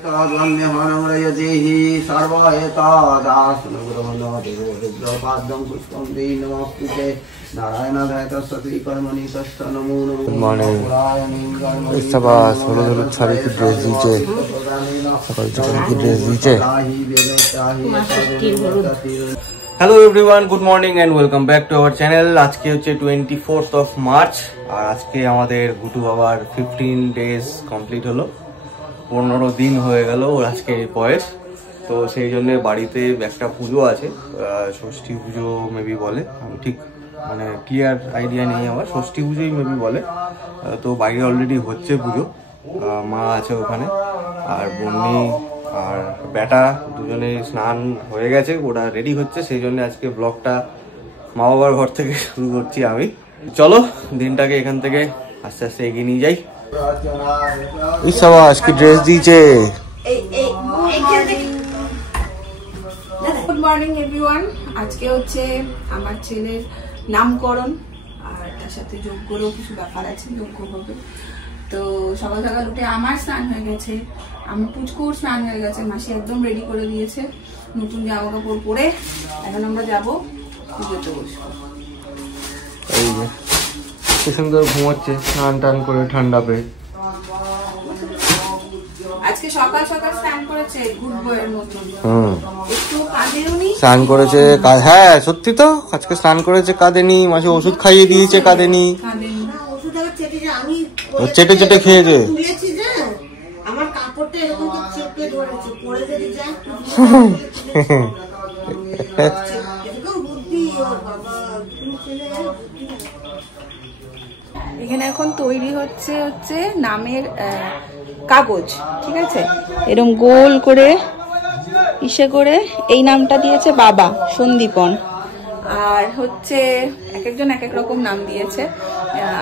Hello everyone, good morning and welcome back to our channel. आज के होच्छे 24th of March और आज के आमादेर गुटू बाबार 15 डेज कमप्लीट हलो। 15 दिन হয়ে গেল ওর আজকে বয়স। তো সেই জন্য বাড়িতে একটা পুজো আছে, ষষ্ঠী পুজো মেবি বলে, আমি ঠিক মানে ক্লিয়ার আইডিয়া নেই আমার, ষষ্ঠী পুজোই মেবি বলে। তো বাইরে অলরেডি হচ্ছে পুজো, মা আছে ওখানে আর বন্নি আর বেটা দুজনে স্নান হয়ে গেছে, ওরা রেডি হচ্ছে। সেই জন্য আজকে ব্লগটা মা বাবার ঘর থেকে শুরু করছি আমি। চলো দিনটাকে এখান থেকে আস্তে আস্তে এগিয়ে নিয়ে যাই। আজকে ড্রেস দিয়েছে। Good morning everyone. আজকে হচ্ছে আমার ছেলের নামকরণ আর তার সাথে যজ্ঞরও কিছু ব্যাপার আছে, যজ্ঞ হবে। তো সকাল সকাল উঠে আমার স্নান হয়ে গেছে, আমার পুচকুর স্নান হয়ে গেছে, মাসি একদম রেডি করে দিয়েছে নতুন জামা কাপড় পরে। এখন আমরা যাবো পুজোতে বসবো। এই যে কি সুন্দর ঘুমাচ্ছে স্নান টান করে ঠান্ডা পেয়ে। আজকে সকাল সকাল স্নান করেছে গুড বয়ের মতন। একটু কাঁদেনি, স্নান করেছে। হ্যাঁ সত্যি তো, আজকে স্নান করেছে, কাঁদেনি। মাসি ওষুধ খাইয়ে দিয়েছে, কাঁদেনি। চেটে চেটে খেয়েছে। আমার কাপড়টা এরকম চেপে ধরেছে, পরে যদি যায় এখানে এখন তৈরি হচ্ছে নামের কাগজ, ঠিক আছে। এরকম গোল করে ইসে করে এই নামটা দিয়েছে বাবা সন্দীপন, আর হচ্ছে এক একজন এক এক রকম নাম দিয়েছে।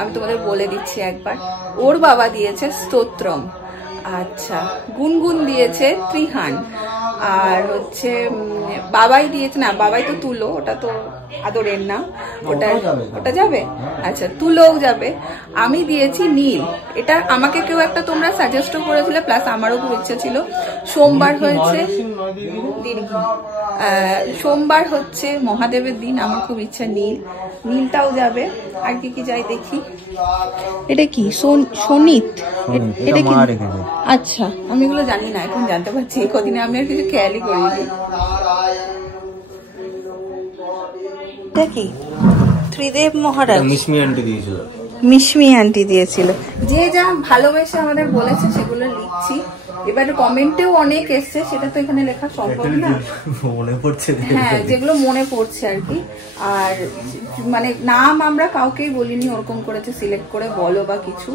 আমি তোমাদের বলে দিচ্ছি একবার। ওর বাবা দিয়েছে স্তোত্রম, আচ্ছা গুনগুন দিয়েছে ত্রিহান, আর হচ্ছে বাবাই দিয়েছে, না বাবাই তো তুলো, ওটা তো আদরের নাম, ওটা যাবে। আচ্ছা তুলোও যাবে। আমি দিয়েছি নীল, এটা আমাকে কেউ একটা তোমরা সাজেস্টও করেছিলে, প্লাস আমারও খুব ইচ্ছা ছিল। সোমবার হয়েছে সোমবার হচ্ছে মহাদেবের দিন, আমার খুব ইচ্ছা নীলটাও যাবে। আর কি কি যাই দেখি। এটা কি শনিত, এটা কি? আচ্ছা আমি এগুলো জানি না, এখন জানতে পারছি। এই কদিনে আমি আর কিছু খেয়ালই করিনি। এটা কি? ত্রিদেব মহারাজ মিশমি আন্টি দিয়েছিল। যে যা ভালোবেসে আমাদের বলেছে সেগুলো লিখছি। এবার কমেন্টেও অনেক এসছে, সেটা তো এখানে লেখা সম্ভব না, মনে পড়ছে। হ্যাঁ যেগুলো মনে পড়ছে আর কি। আর মানে নাম আমরা কাউকেই বলিনি, ওরকম করেছে সিলেক্ট করে বলো বা কিছু,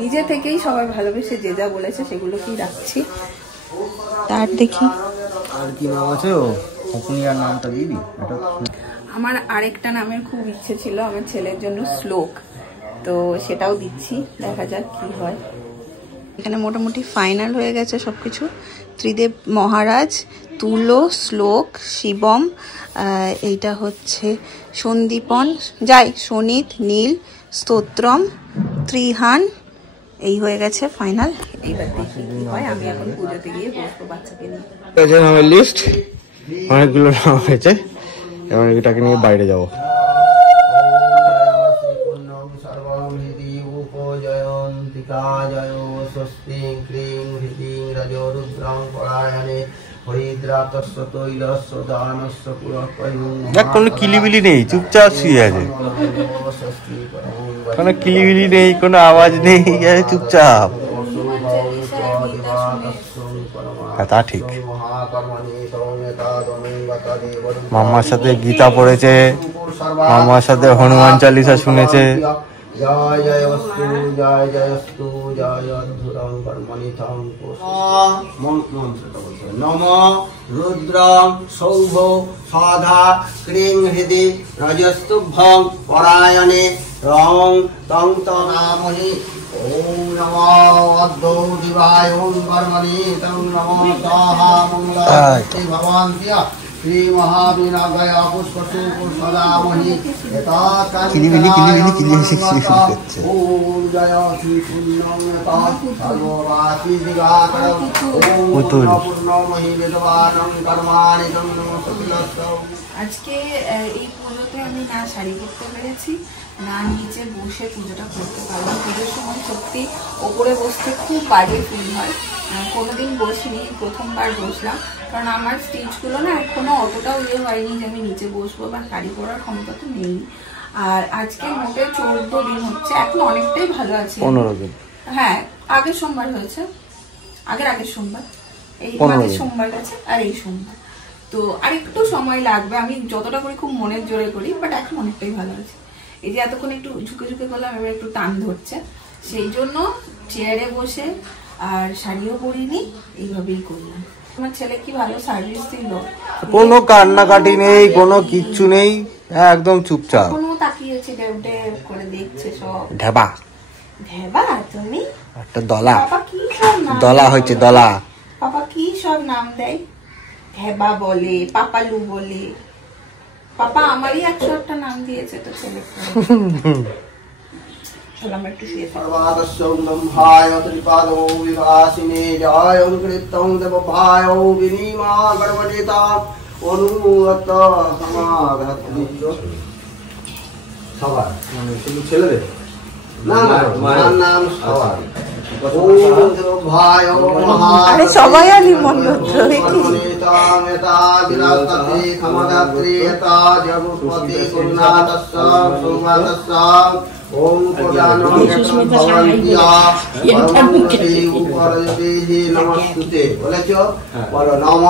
নিজে থেকেই সবাই ভালোবেসে যে যা বলেছে সেগুলো কি রাখছি। তার দেখি আর কি নাম আছে, ও অপুনিয়ার নামটা দিয়ে দি। আমার আরেকটা নামের খুব ইচ্ছে ছিল আমার ছেলের জন্য, শ্লোক, তো সেটাও দিচ্ছি, দেখা যাক কি হয়। এখানে মোটামুটি ফাইনাল হয়ে গেছে সবকিছু। ত্রিদেব মহারাজ, তুলো, শ্লোক, শিবম, এইটা হচ্ছে সন্দীপন, যাই শনিত, নীল, স্তোত্রম, ত্রিহান, এই হয়ে গেছে ফাইনাল। এইবার দেখি কি হয়। আমি এখন পুজোতে গিয়ে বসবো বাচ্চাকে নিয়ে। নামের লিস্ট অনেকগুলো নাম হয়েছে, এবং এটাকে নিয়ে বাইরে যাবো। কোনো কিলিবিলি নেই, চুপচাপ শুয়ে আছে, কোনো কিলিবিলি নেই, কোনো আওয়াজ নেই, চুপচাপ। তা ঠিক। মাম্মার সাথে গীতা পড়েছে, মাম্মার সাথে হনুমান চালিসা শুনেছে। জয় জয় অস্তু, জয় জয় অস্তু, জয় অদ্ভুতং কর্মনিতং নম রুদ্রং সৌভ সাধা ক্রিং হৃদি রজস্তুভ্যং পরায়ণে রং তং তনামহি। ওম নমো অদ্ভো দিবায় ওম কর্মণি তং নমো সাহা মঙ্গলায় ভবান্তিয়া श्री महावीराय पुष्पसु सदामहि यथा किलिबिली ओम जय श्री पुण्यम यथा सर्ववासी दिगाकर ओम पूर्णमहि विद्वानं कर्माणि जन्मसुलसौ। আজকে এই পুজোতে আমি না শাড়ি পরতে পেরেছি, না নিচে বসে পুজোটা করতে পারলাম। পুজোর সময় সত্যি ওপরে বসতে খুব বাজে ফিল হয়, কোনোদিন বসিনি, প্রথমবার বসলাম। কারণ আমার স্টিচগুলো না এখনো অতটাও ইয়ে হয়নি যে আমি নিচে বসবো বা শাড়ি পরার ক্ষমতা তো নেই। আর আজকে মোটে 14 দিন হচ্ছে, এখন অনেকটাই ভালো আছে। 15 দিন, হ্যাঁ আগের সোমবার হয়েছে, আগের সোমবার, এই সোমবার গেছে আর এই সোমবার। তো আর একটু সময় লাগবে, আমি যতটা করি খুব মনের জোরে করি, বাট এখন অনেকটাই ভালো আছে। এই যে এতক্ষণ একটু ঝুঁকে ঝুঁকে করলাম, এবার একটু টান ধরছে, সেই জন্য চেয়ারে বসে আর শাড়িও পরিনি, এইভাবেই করলাম। আমার ছেলে কি ভালো সার্ভিস দিল, কোনো কান্নাকাটি নেই, কোনো কিচ্ছু নেই, একদম চুপচাপ। কোনো তাকিয়েছে ডেউটে করে দেখছে সব। ঢেবা ঢেবা তুমি একটা দলা, পাপা কি সব নাম, দলা হচ্ছে দলা, পাপা কি সব নাম দেয়, ঢেবা বলে, পাপালু বলে। পাপা আমারই 101টা নাম দিয়েছে তো ছেলে। চলো আমরা একটু শুয়ে থাকি। सर्वादस्यं ब्रह्माय त्रिपादो विभासिने जय कृतं देवभाय विनीमा गर्वजिता অনুগত সমাগতি সবার মানে শুধু ছেলেদের না না তোমার নাম সবার। ওম দেবভায় মহা আরে সবাই আলি মন্ত্র দেখি মেতা বিরাজতে ক্ষমাদাত্রী এটা জগৎপতি গুরুনাথস্য সংবাদস্য ओम नमस्ते बोलेছো বলো নম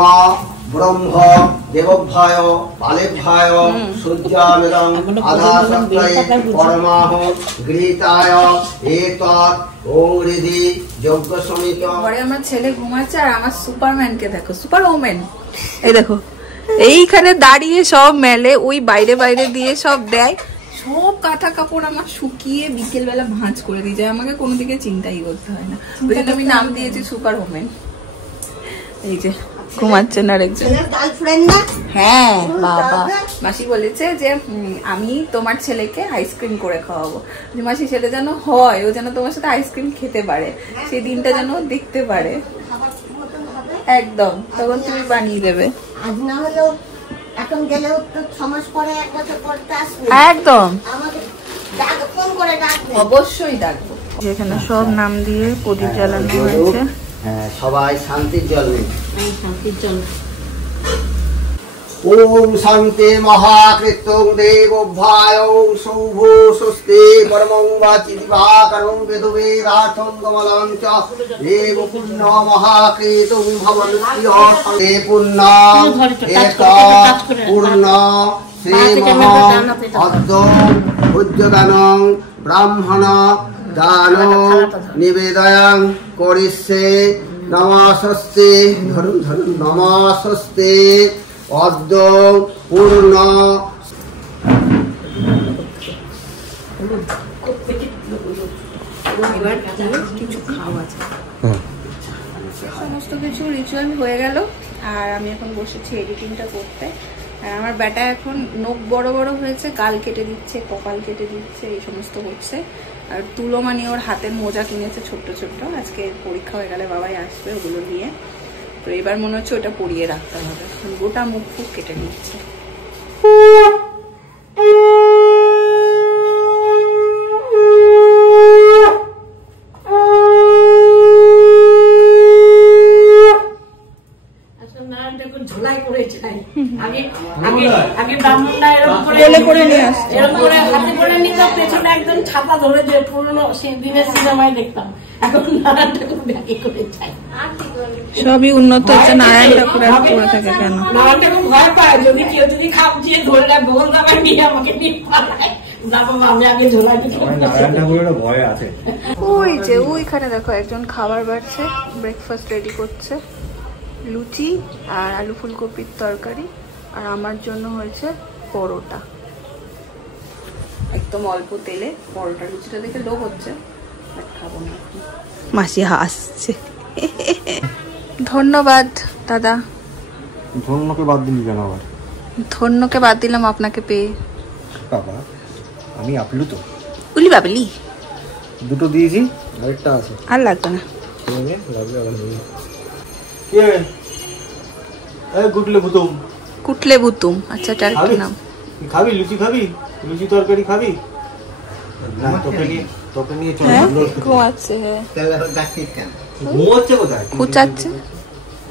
ব্রহ্ম দেবভায় বালেভ্যায় সূর্যামিদং আধাসত্তায় পরমাহ গৃহীতায় এতৎ ওম হৃদি যজ্ঞ সমিত। ঘরে আমার ছেলে ঘুমাচ্ছে আর আমার সুপারম্যানকে দেখো, সুপার ওমেন, এই দেখো এইখানে দাঁড়িয়ে সব মেলে, ওই বাইরে বাইরে দিয়ে সব দেয়, সব কাঁথা কাপড় আমার শুকিয়ে বিকেল বেলা ভাঁজ করে দিয়ে যায়, আমাকে কোনো দিকে চিন্তাই করতে হয় না। ওই জন্য আমি নাম দিয়েছি সুপার ওমেন। এই যে ঘুমাচ্ছেন আরেকজন, হ্যাঁ বাবা। মাসি বলেছে যে আমি তোমার ছেলেকে আইসক্রিম করে খাওয়াবো, যে মাসি সেটা যেন হয়, ও যেন তোমার সাথে আইসক্রিম খেতে পারে, সেই দিনটা যেন দেখতে পারে। একদম, তখন তুমি বানিয়ে দেবে। আজ না হলেও এখন গেলেও তো 6 মাস পরে 1 বছর পরে আসবে, একদম আমাকে ফোন করে ডাকবে, অবশ্যই ডাকবো। যেখানে সব নাম দিয়ে প্রদীপ জ্বালানো হয়েছে। হ্যাঁ সবাই শান্তির জল নেই, এই শান্তির জন্য। ओम शांति महाकृतं देवोभाय शुभ स्वस्ति परमं वाचि दिवाकरं वेदवेदार्थं कमलं च देव पुण्य महाकृतं भवन्त्य ते पुण्य एक पूर्ण श्री महा अद्य पूज्यदानं ब्राह्मण दान निवेदयं करिष्ये नमस्ते धर्म नमस्ते অদ্য পূর্ণ। সমস্ত কিছু রিচুয়াল হয়ে গেল আর আমি এখন বসেছি এডিটিংটা করতে। আর আমার ব্যাটা এখন নখ বড় বড় হয়েছে, গাল কেটে দিচ্ছে, কপাল কেটে দিচ্ছে, এই সমস্ত হচ্ছে। আর তুলোমানি ওর হাতের মোজা কিনেছে ছোট্ট ছোট্ট, আজকে পরীক্ষা হয়ে গেলে বাবাই আসবে ওগুলো নিয়ে। তো এবার মনে হচ্ছে ওটা পরিয়ে রাখতে হবে, গোটা মুখ ফুক কেটে নিচ্ছে। ঝোলাই করে চাই আগে আগে আগে ব্রাহ্মণরা এরকম করে নিয়ে আসছে, এরকম করে হাতে করে নিত, পেছনে একদম ছাপা ধরে যে পুরনো সেই দিনের সিনেমায় দেখতাম। এখন নারায়ণ ঠাকুর ব্যাগে করে চাই, সবই উন্নত হচ্ছে। নারায়ণ ঠাকুর আর পড়ে থাকে কেন? নারায়ণ ঠাকুর ভয় পায়, যদি কেউ যদি খাপচিয়ে ধরে নেয় বগল দামায় নিয়ে আমাকে নিয়ে পালায়, যাবো আমি আগে ঝোলাই দিতে। নারায়ণ ঠাকুরের ভয় আছে। ওই যে ওইখানে দেখো একজন খাবার বাড়ছে, ব্রেকফাস্ট রেডি করছে, লুচি আর আলু ফুলকপির তরকারি। আর আমার জন্য হয়েছে পরোটা, একদম অল্প তেলে পরোটা। লুচিটা দেখে লোভ হচ্ছে, খাবো না। মাসি হাসছে। ধন্যবাদ দাদা। ধন্যকে বাদ দিলি কেন আবার? ধন্যকে বাদ দিলাম আপনাকে পেয়ে। বাবা আমি আপলু তো। উলি বাবলি দুটো দিয়েছি, আরেকটা আছে। আর লাগবে না। গুটলে ভুতুম। কুটলে বুতুম, আচ্ছা তার কি নাম? খাবি লুচি? খাবি লুচি তরকারি খাবি? না তোকে নিয়ে চল। ঘুমাচ্ছে। হ্যাঁ ঘুমোচ্ছে কোথায়? খুঁচাচ্ছে।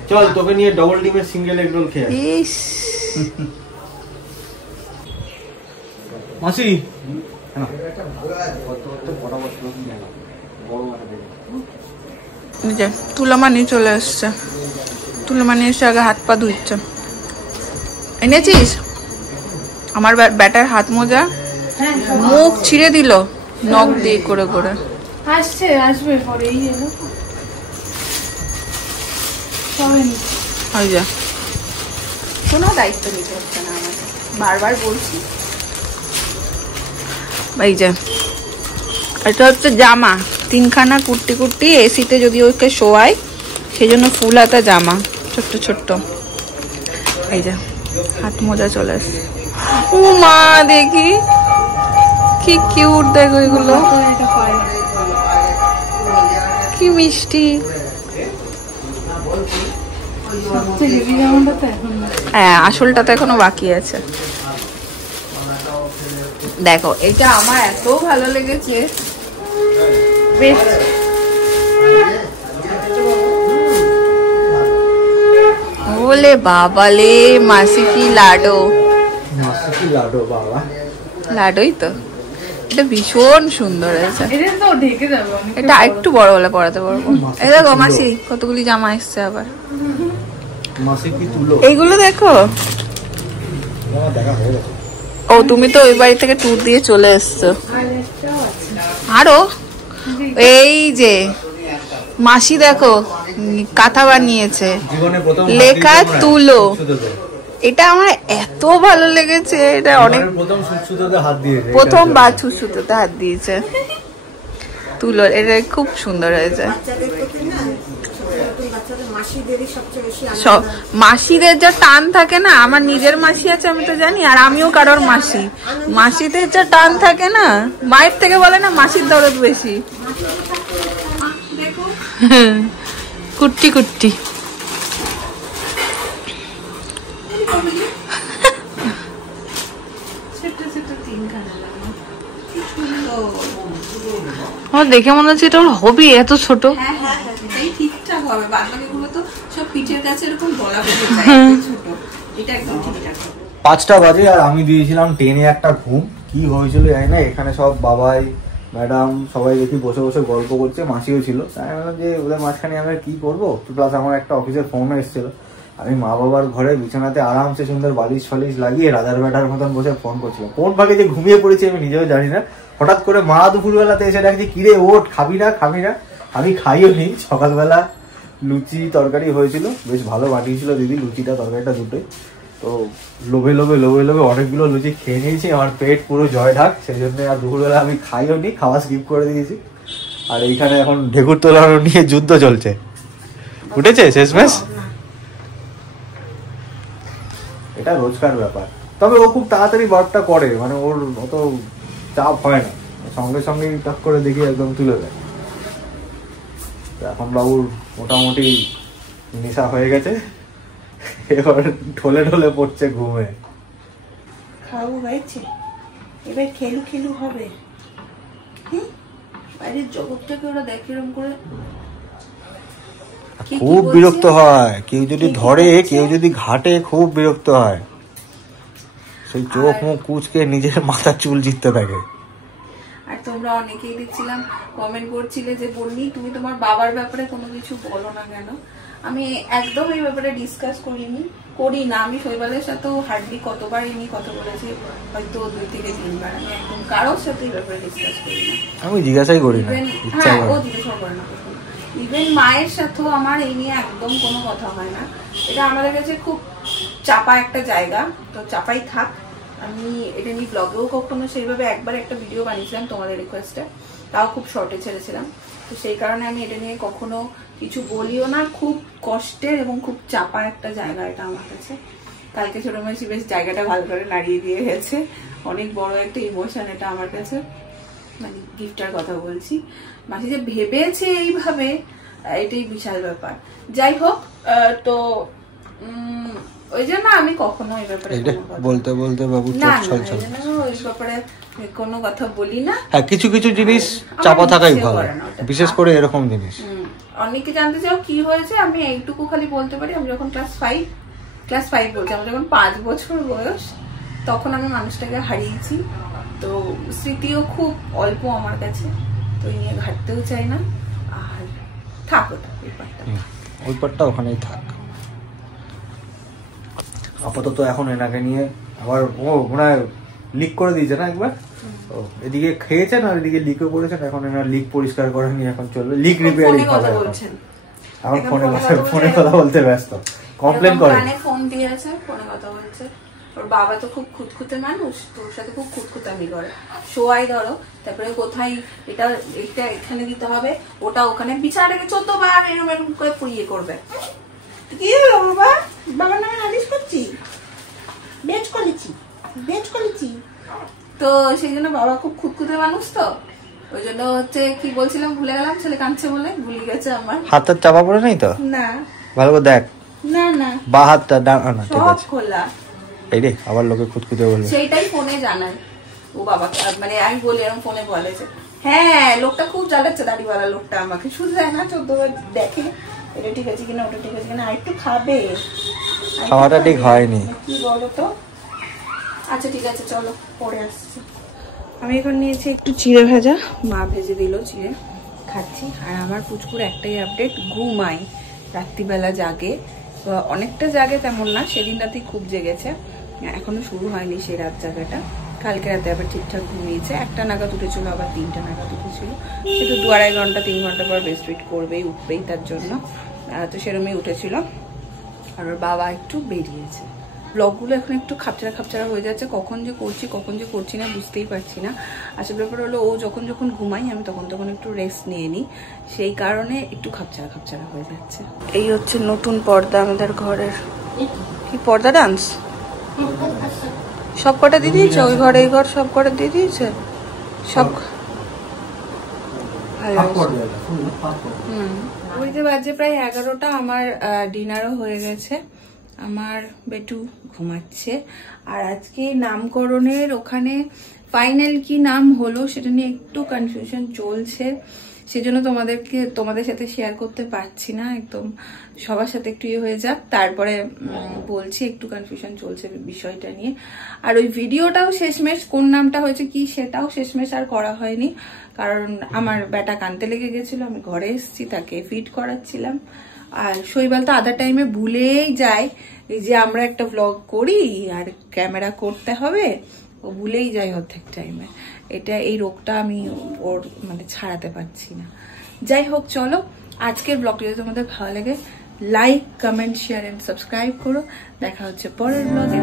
চল তোকে নিয়ে ডবল ডিমের সিঙ্গেল এগ রোল খেয়ে। ইস মাসি তুলামানি চলে এসছে। তুলামানি এসে আগে হাত পা ধুচ্ছে। এনেছিস? আমার ব্যাটার হাত মোজা মুখ ছিঁড়ে দিল নখ দিয়ে করে করে। আসবে পরে এই এলো কোনো দায়িত্ব নিতে হচ্ছে না আমাকে, বারবার বলছি। এই যে এটা হচ্ছে জামা, 3খানা কুর্তি কুর্তি এসিতে যদি ওকে শোয়াই সেই জন্য ফুল হাতা জামা, ছোট্ট ছোট্ট। এই যে হাত মোজা চলে আসছে। ও মা দেখি কি কিউট, দেখো এগুলো কি মিষ্টি। হ্যাঁ আসলটা তো এখনো বাকি আছে। দেখো এটা আমার এত ভালো লেগেছে। বেশ ওলে বাবালে, মাসি কি লাডো। বাবা লাডোই তো। এটা ভীষণ সুন্দর হয়েছে। এটা একটু বড় হলে পরাতে পারবো। এই দেখো মাসি কতগুলি জামা এসছে আবার। এইগুলো দেখো। ও তুমি তো ওই বাড়ি থেকে ট্যুর দিয়ে চলে এসছো। আরো এই যে মাসি দেখো কাঁথা বানিয়েছে, লেখা তুলো। এটা আমার এত ভালো লেগেছে। এটা অনেক প্রথমবার সুতোতে হাত দিয়েছে তুলো। এটা খুব সুন্দর হয়েছে। মাসিদের যা টান থাকে না, আমার নিজের মাসি আছে আমি তো জানি, আর আমিও কারোর মাসি। মাসিদের যা টান থাকে না, মায়ের থেকে বলে না মাসির দরদ বেশি। কুট্টি কুট্টি আমার দেখে মনে হচ্ছে এটা ওর হবি, এত ছোট। ঠিকঠাক হবে, বাদবাকিগুলো তো সব পিঠের কাছে এরকম গলা বেঁধে যায়, ছোট। এটা একদম ঠিকঠাক। 5টা বাজে আর আমি দিয়েছিলাম 10-এ একটা ঘুম। কি হয়েছিল জানি না, এখানে সব বাবাই ম্যাডাম সবাই দেখি বসে বসে গল্প করছে, মাসিও ছিল। তাই বললাম যে ওদের মাঝখানে আমরা কি করবো। প্লাস আমার একটা অফিসের ফোনও এসেছিল। আমি মা বাবার ঘরে বিছানাতে আরামসে সুন্দর বালিশ ফালিশ লাগিয়ে রাজার ব্যাটার মতন বসে ফোন করছিলাম। কোন ভাগে যে ঘুমিয়ে পড়েছি আমি নিজেও জানি না। হঠাৎ করে মা দুপুরবেলাতে এসে ডাকছে, কিরে ওঠ, খাবি না খাবি না। আমি খাইও নি। সকালবেলা লুচি তরকারি হয়েছিল, বেশ ভালো বানিয়েছিল দিদি লুচিটা তরকারিটা দুটোই। তো লোভে লোভে লোভে লোভে অনেকগুলো লুচি খেয়ে নিয়েছি। আমার পেট পুরো জয় ঢাক, সেই জন্য আর দুপুরবেলা আমি খাইও নি, খাওয়া স্কিপ করে দিয়েছি। আর এইখানে এখন ঢেকুর তোলানো নিয়ে যুদ্ধ চলছে। উঠেছে শেষমেশ। এটা রোজকার ব্যাপার। তবে ও খুব তাড়াতাড়ি বারটা করে, মানে ওর অত চাপ হয় না, সঙ্গে সঙ্গে টাক করে দেখি একদম তুলে দেয়। এখন বাবুর মোটামুটি নেশা হয়ে গেছে, এবার ঢলে ঢলে পড়ছে ঘুমে। খাবো হয়েছে, এবার খেলু খেলু হবে। বাইরের জগৎটাকে ওরা দেখে এরকম করে খুব বিরক্ত হয়। কেউ যদি ধরে, কেউ যদি ঘাটে, খুব বিরক্ত হয়। সেই চোখ মুখ কুচকে নিজের মাথা চুল জিততে থাকে। আর তোমরা অনেকেই দেখছিলাম কমেন্ট করছিলে যে বললি তুমি তোমার বাবার ব্যাপারে কোনো কিছু বলো না কেন। আমি একদম এই ব্যাপারে ডিসকাস করি না। আমি শৈবালের সাথেও হার্ডলি কতবার এমনি কথা বলেছি, হয়তো 2 থেকে 3 বার। আমি একদম কারোর সাথে এই ব্যাপারে ডিসকাস করি না। আমি জিজ্ঞাসাই করি না, ইচ্ছা হ্যাঁ ও জিজ্ঞাসা করে না। ইভেন মায়ের সাথেও আমার এই নিয়ে একদম কোনো কথা হয় না। এটা আমাদের কাছে খুব চাপা একটা জায়গা, তো চাপাই থাক। আমি এটা নিয়ে ব্লগেও কখনো সেইভাবে একবার একটা ভিডিও বানিয়েছিলাম তোমাদের রিকোয়েস্টে, তাও খুব শর্টে ছেড়েছিলাম। তো সেই কারণে আমি এটা নিয়ে কখনো কিছু বলিও না। খুব কষ্টের এবং খুব চাপা একটা জায়গা এটা আমার কাছে। কালকে ছোট মাসি বেশ জায়গাটা ভালো করে নাড়িয়ে দিয়ে গেছে। অনেক বড় একটা ইমোশন এটা আমার কাছে, মানে গিফটার কথা বলছি। মাসি যে ভেবেছে এইভাবে, এটাই বিশাল ব্যাপার। যাই হোক, তো ওই জন্য আমি কখনো এই ব্যাপারে বলতে বলতে বাবু না ওই ব্যাপারে কোনো কথা বলি না। হ্যাঁ, কিছু কিছু জিনিস চাপা থাকাই ভালো, বিশেষ করে এরকম জিনিস। অনেকে জানতে চাও কি হয়েছে, আমি এইটুকু খালি বলতে পারি, আমি যখন ক্লাস 5 বলছি, আমার যখন 5 বছর বয়স, তখন আমি মানুষটাকে হারিয়েছি। তো স্মৃতিও খুব অল্প আমার কাছে, তো এই নিয়ে ঘাটতেও চাই না। আর থাক ওটা, ওই পার্টটা ওখানেই থাক আপাতত। এখন এনাকে নিয়ে আবার মনে হয় লিক করে দিয়েছে না একবার, এদিকে খেয়েছেন আর এদিকে লিকও করেছেন। এখন এনার লিক পরিষ্কার করে নিয়ে এখন চলবে লিক রিপেয়ারিং হবে। এখন ফোনে কথা বলতে ব্যস্ত, কমপ্লেন করে। ফোন দিয়েছে, ফোনে কথা বলছে। ওর বাবা তো খুব খুঁতখুঁতে মানুষ, তো ওর সাথে খুব খুঁতখুঁতামি করে। শোয়াই ধরো, তারপরে কোথায় এটা এখানে দিতে হবে, ওটা ওখানে, বিছানাটাকে 14 বার এরকম এরকম করে পুড়িয়ে করবে। কি হলো বাবা? বাবার নামে নালিশ করছি, বেচ করেছি। তো সেই জন্য বাবা খুব খুঁতখুঁতে মানুষ, তো ওই জন্য হচ্ছে কি বলছিলাম ভুলে গেলাম। ছেলে কাঁদছে বলে ভুলে গেছে আমার। হাতটা চাপা পড়ে নাই তো? না, ভালো করে দেখ। না বা হাতটা না, ঠিক আছে খোলা। এই রে, আবার লোকে খুঁতখুঁতে বলবে। সেইটাই ফোনে জানায় ও বাবা, মানে আমি বলি এরকম ফোনে বলে যে হ্যাঁ লোকটা খুব জ্বালাচ্ছে, দাড়িওয়ালা লোকটা আমাকে শুধু দেয় না, 14 বার দেখে এটা ঠিক আছে কিনা, ওটা ঠিক আছে কিনা, আর একটু খাবে। খাওয়াটা ঠিক হয়নি, কি বলো তো? আচ্ছা ঠিক আছে, চলো পরে আসছি। আমি এখন নিয়েছি একটু চিড়ে ভাজা, মা ভেজে দিল, চিড়ে খাচ্ছি। আর আমার পুচকুর একটাই আপডেট, ঘুমাই, রাত্রিবেলা জাগে, অনেকটা জাগে তেমন না, সেদিন রাতেই খুব জেগেছে, এখনো শুরু হয়নি সেই রাত জাগাটা। কালকে রাতে আবার ঠিকঠাক ঘুমিয়েছে, 1টা নাগাদ উঠেছিল, আবার 3টা নাগাদ উঠেছিল। সে তো 2-2.5 ঘন্টা 3 ঘন্টা পর বেস্ট ফিট করবেই, উঠবেই তার জন্য, তো সেরকমই উঠেছিল। আর ওর বাবা একটু বেরিয়েছে। ব্লগগুলো এখন একটু খাপচারা হয়ে যাচ্ছে, কখন যে করছি না বুঝতেই পারছি না। আসল ব্যাপার হলো ও যখন ঘুমাই আমি তখন একটু রেস্ট নিয়ে নিই, সেই কারণে একটু খাপচারা হয়ে যাচ্ছে। এই হচ্ছে নতুন পর্দা আমাদের ঘরের। কি পর্দা ডান্স সব কটা দিয়ে দিয়েছে, ওই ঘর এই ঘর সব কটা দিয়ে দিয়েছে, সব ভালো। ওইতে বাজে প্রায় 11টা, আমার ডিনারও হয়ে গেছে, আমার বেটু ঘুমাচ্ছে। আর আজকে নামকরণের ওখানে ফাইনাল কি নাম হলো সেটা নিয়ে একটু কনফিউশন চলছে, সেজন্য তোমাদের সাথে শেয়ার করতে পারছি না, একদম সবার সাথে একটু ইয়ে হয়ে যাক, তারপরে বলছি। একটু কনফিউশন চলছে বিষয়টা নিয়ে। আর ওই ভিডিওটাও শেষমেশ কোন নামটা হয়েছে কি সেটাও শেষমেশ আর করা হয়নি, কারণ আমার বেটা কানতে লেগে গেছিল, আমি ঘরে এসেছি, তাকে ফিড করাচ্ছিলাম। আর শৈবাল তো আদার টাইমে ভুলেই যায় যে আমরা একটা ব্লগ করি আর ক্যামেরা করতে হবে, ও ভুলেই যায় অর্ধেক টাইমে। এই রোগটা আমি ওর মানে ছাড়াতে পারছি না। যাই হোক, চলো আজকের ব্লগটি যদি তোমাদের ভালো লাগে, like, comment, share and subscribe করো। দেখা হচ্ছে পরের ব্লগে।